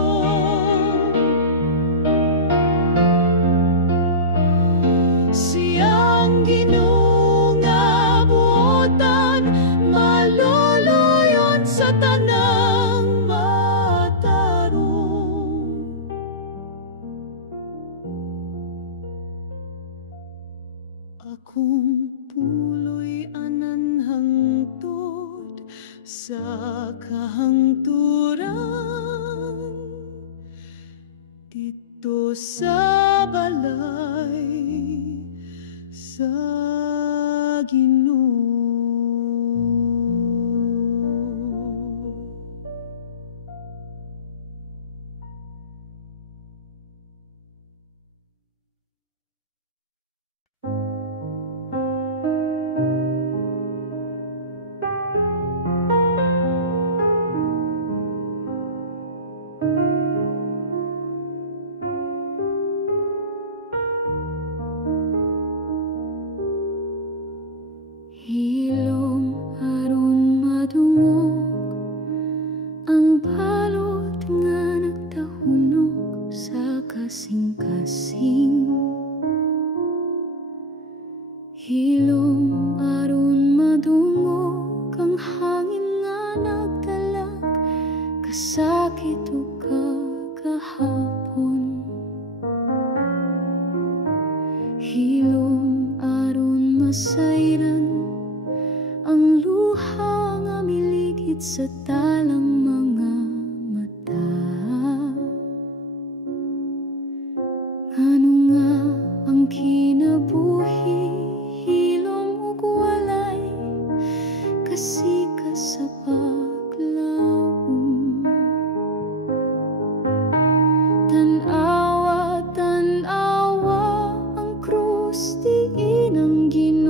Siyang Ginoo nga buotan, maluluyon sa tanang matarong. Akong puloy anan hangtod sa kahangturan, dito sa balay sa Ginoo. Hilom aron madungog ang balot nga nagtahunog sa kasing-kasing. Hilom aron madungog ang hangin nga nagdalag kasakit o kagahapon. Hilom aron masayran ang luha nga miligid sa talang mga mata. Ngano nga ang kinabuhi, hilom ug walay kasikas sa paglaom. Tan-awa, tan-awa ang krus diin ang Ginoo.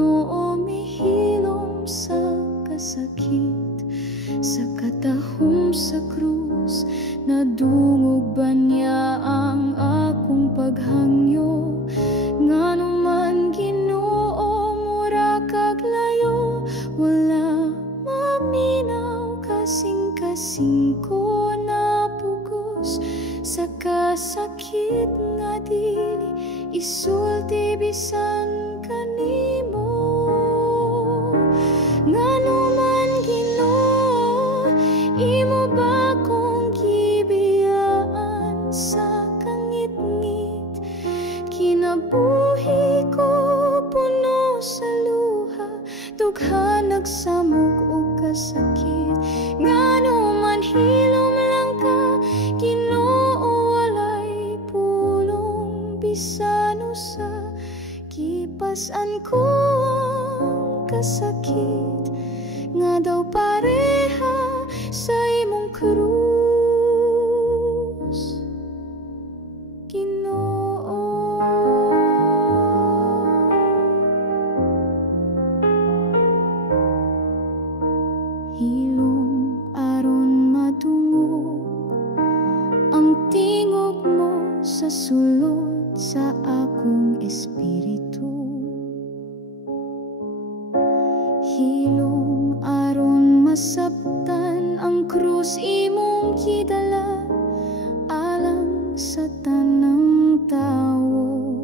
paghangyo. Ngano man Ginoo mura kag layo, wala maminaw kasing-kasing ko napugos sa kasakit nga dili isulti bisan kanimo. Ngano man Ginoo imo ba kong gibiyaan sa kangit-ngit, kinabuhi ko puno sa luha, dugha nagsamok og kasakit. Ngano man hilom lang ka Ginoo, walay pulong bisan usa, kipas-an ko ang kasakit nga daw pareha sa imong krus, Ginoo. Hilom aron madungog ang tingog mo sa sulod sa akong espiritu. Hilom aron masabtan ang krus imong gidala alang sa tanang tawo.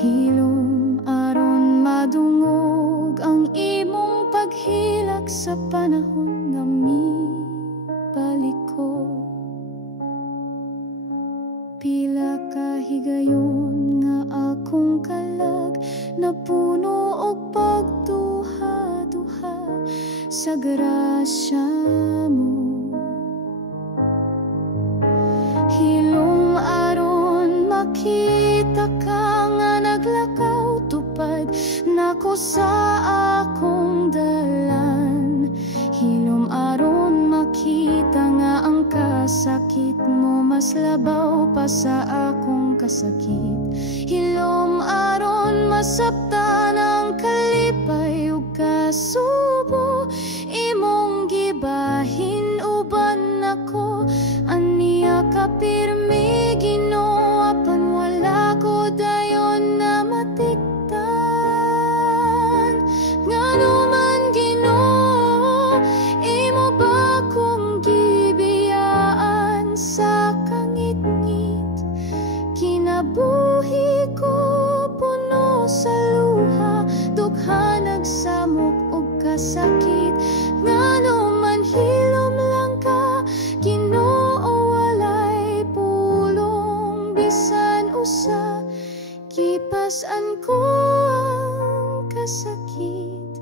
Hilom aron madungog ang imong paghilak sa panahon nga mibalik ko. Pila ka higayon nga akong kalag napuno og pagduha-duha sa grasya mo. Hilom aron makita ka nga naglakaw tupad nako sa akong dalan. Hilom aron makita nga ang kasakit mo mas labaw pa sa akong kasakit. Hilom aron masabtan ang kalipay ug kasubo imong gibahin uban ako. Aniya ka pirmi Ginoo, apan wala ko dayon na matiktan. Ngano man Ginoo imo ba kong gibiyaan sa kangit-ngit, kinabuhi ko puno sa luha, dugha nagsamok og kasakit. Ngano man hilom lang ka Ginoo, walay pulong bisan usa, kipas-an ko ang kasakit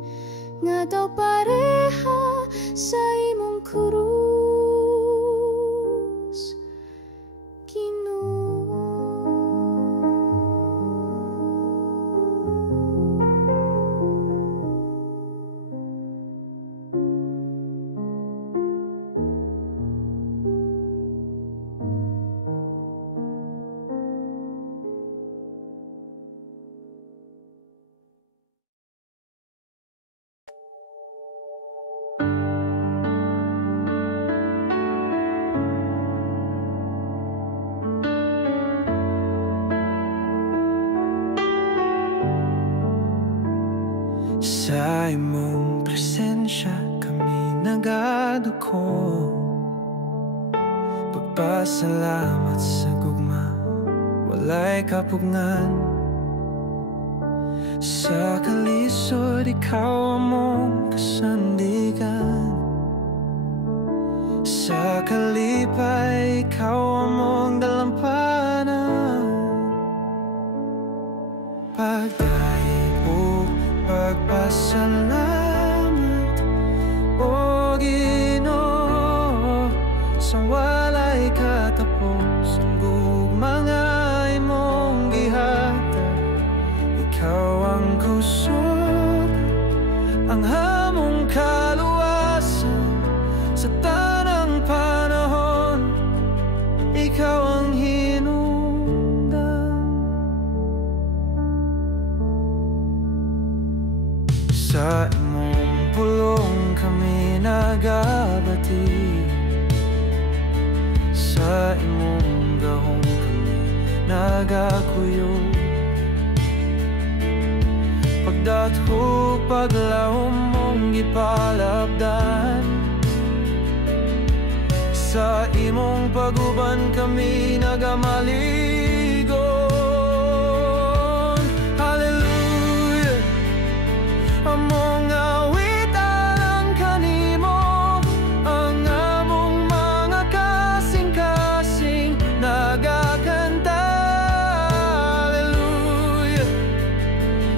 nga daw pareha sa imong krus, Ginoo. Sa imong presensya kami nagaduko, pagpasalamat sa gugma, walay kapugngan. Sa kalisod ikaw among kasandigan, sa kalipay ikaw among dalampanan. Pagpasalamat o Ginoo, sa walay katapos ang gugmanga imong gihatag. Ikaw ang kusog, ang hamong kaluwasan sa tanang panahon. Ikaw ang sa imong pulong kami nagabati, sa imong nagakuyog. Pagdatho paglahom mong gipalabdan, sa imong paguban kami nagamaligon. Hallelujah, among awit alang kanimo, ang among mga kasing-kasing nagakanta. Hallelujah,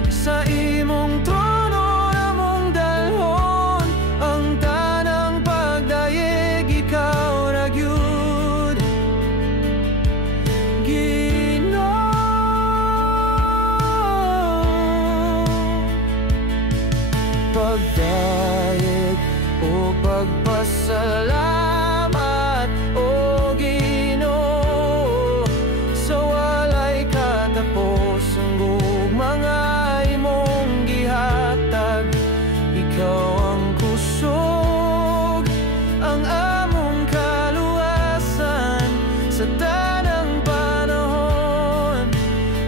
sa imong trono namong dalhon ang tanang pagdayeg, ikaw ra gyud Ginoo. Pagdayeg o pagpasalamat o Ginoo, sa walay katapos ang mga imong gihatag. Ikaw ang kusog, ang among kaluwasan sa tanang panahon.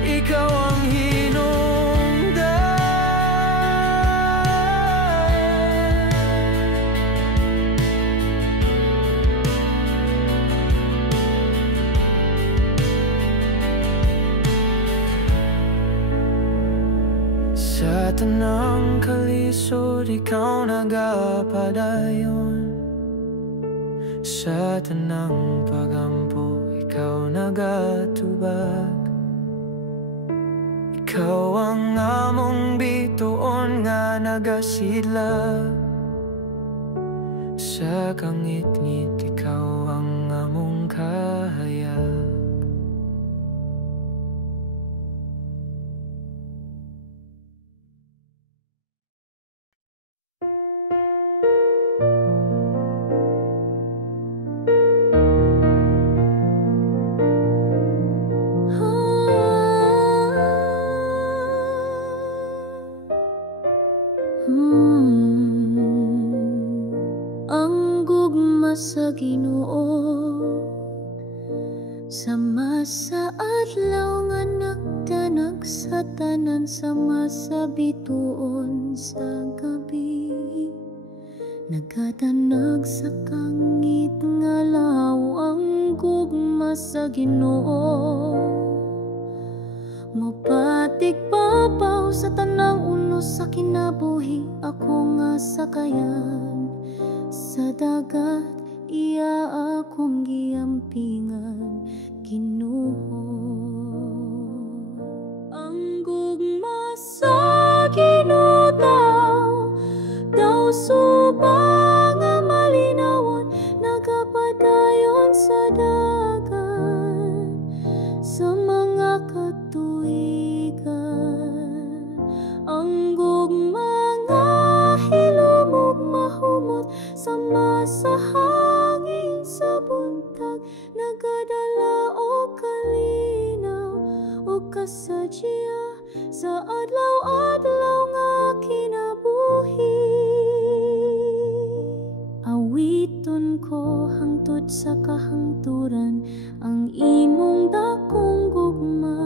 Ikaw ang hinungdan. Sa tanang kalisod, ikaw nagapadayon. Sa tanang pagampo, ikaw nagatubag. Ikaw ang among bituon nga nagasidlag. Sa kangit-ngit, ikaw ang among kahayag. Ang gugma sa Ginoo, sama sa adlaw nga nagtanag sa tanan, sama sa bituon sa gabi. Nagatanag sa kangit nga lahaw ang gugma sa Ginoo. Mapatig papaw sa tanang unos sa kinabuhi, ako nga sakayan sa dagat, iya akong giampingan, Ginoo. Ang gugma sa Ginoo daw subang nga malinawon, nagapadayon sa dagat sa mga katuigan. Ang gugma nga hilumog mahumot, sama sa hangin sa buntag, nagadala o kalinaw o kasadya sa adlaw-adlaw nga kinabuhi. Awiton ko hangtod sa kahangturan ang imong dakong gugma,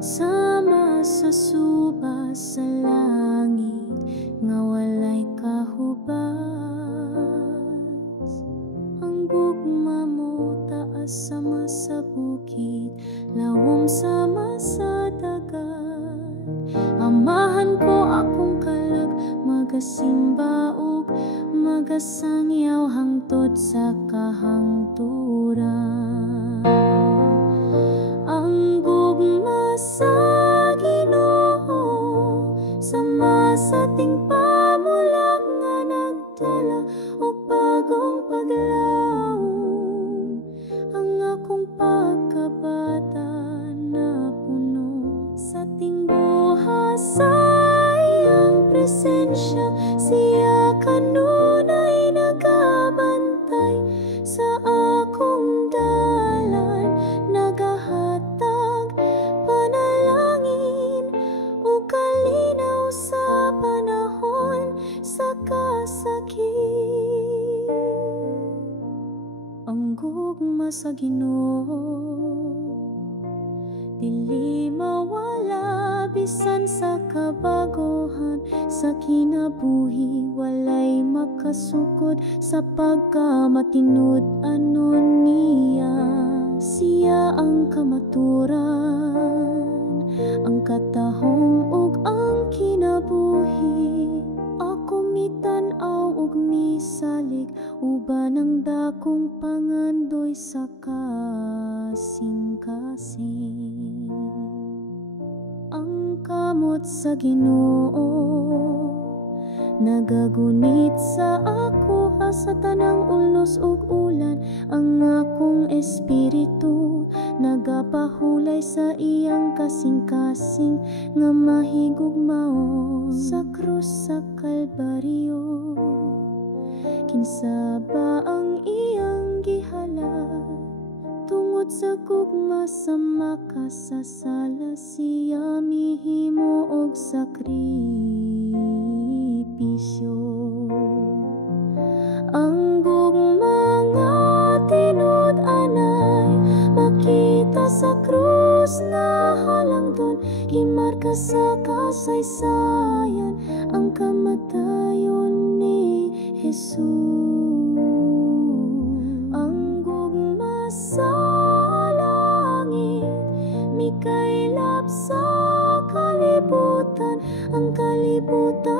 sama sa suba sa langit nga walay kahubas. Ang gugma mo taas sama sa bukid, lawom sama sa dagat. Amahan ko akong kalag, magasimba ug magasangyaw hangtod sa kahangturan. Ang gugma sa Ginoo, sama sa ting pamulang nga nagdala o bagong paglaom. Ang akong pagkabata na puno sa ting buhas sa iyang presensya, siya kanunay nagabantay sa akong dalan, nagahatag panalangin o kalinaw sa panahon sa kasakit. Ang gugma sa Ginoo dili mawala bisan sa kabaguhan, sa kinabuhi walay makasukod sa pagkamatinud anon niya. Siya ang kamaturan, ang katahom ug ang kinabuhi. Ako mitanaw ug misalig, uban ang dakong pangandoy sa kasing-kasing. Ang kamot sa Ginoo nagagunit sa ako, sa tanang ulos ug ulan. Ang akong espiritu nagapahulay sa iyang kasing-kasing, nga mahigugmaon sa krus sa Kalbaryo. Kinsa ba ang iyang gihalad? Tungod sa gugma sa makasasala, siya mihimo og sakripisyo. Ang gugma nga tinud-anay makita sa krus nga halangdon, gimarka sa kasaysayan ang kamatayon ni Jesus. Ang gugma sa langit mikaylap sa kalibutan, ang kalibutan